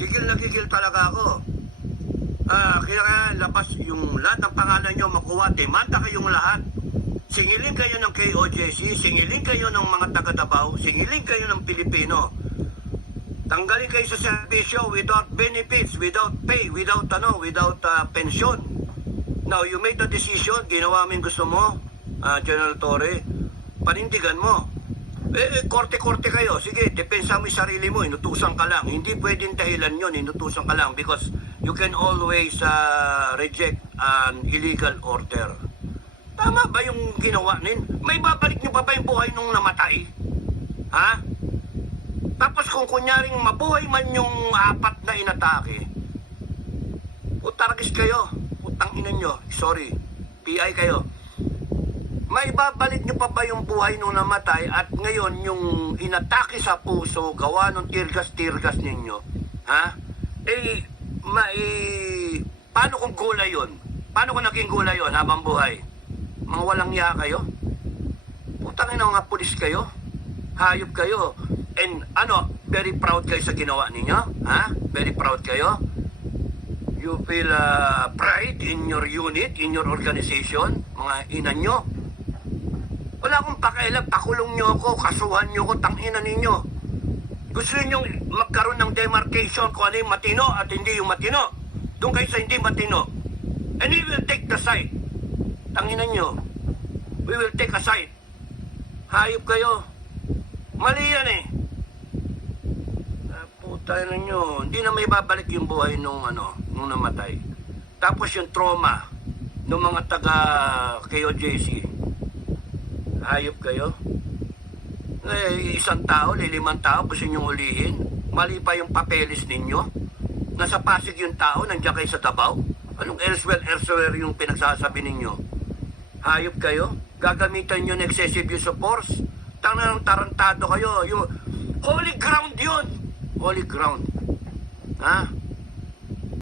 Gigil na gigil talaga ako. Kaya labas yung lahat ng pangalan nyo makuha, demanda kayong lahat. Singilin kayo ng KOJC, singilin kayo ng mga taga Davao, singilin kayo ng Pilipino. Tanggalin kayo sa servisyo without benefits, without pay, without pension. Now, you made the decision, ginawa mo yung gusto mo, General Torre, panindigan mo. Korte-korte kayo. Sige, depensa mo yung sarili mo, inutusan ka lang. Hindi pwedeng dahilan yun, inutusan ka lang because you can always reject an illegal order. Tama ba yung ginawa nin? May babalik niyo pa ba yung buhay nung namatay? Ha? Tapos kung kunyaring mabuhay man yung 4 na inatake, utaragis kayo, utang ina nyo, sorry, PI kayo. May babalik nyo pa ba yung buhay nung namatay at ngayon yung inatake sa puso, gawa ng tirgas-tirgas ninyo? Ha? Paano kung gulay yun? Paano kung naging gulay yun habang buhay? Mga walang iya kayo? Putang ina mga pulis kayo? Hayop kayo? And very proud kayo sa ginawa ninyo? Ha? Very proud kayo? You feel pride in your unit, in your organization? Mga ina nyo? Wala akong pakialam, pakulong nyo ako, kasuhan nyo ako, tangina ninyo. Gusto niyo magkaroon ng demarcation kung ano yung matino at hindi yung matino. Doon kayo sa hindi matino. And we will take the side. Tangina nyo. We will take a side. Hayop kayo. Mali yan eh. Puta na nyo. Hindi na may babalik yung buhay nung namatay. Tapos yung trauma ng mga taga KOJC. Hayop kayo. Isang tao, 5 tao, gusto nyo ulihin. Mali pa yung papeles ninyo. Nasa Pasig yung tao, nandiyan kayo sa Davao. Anong elsewhere yung pinagsasabi ninyo? Hayop kayo? Gagamitan nyo ng excessive use of force? Tangang tarantado kayo. Yung holy ground yun. Holy ground. Ha?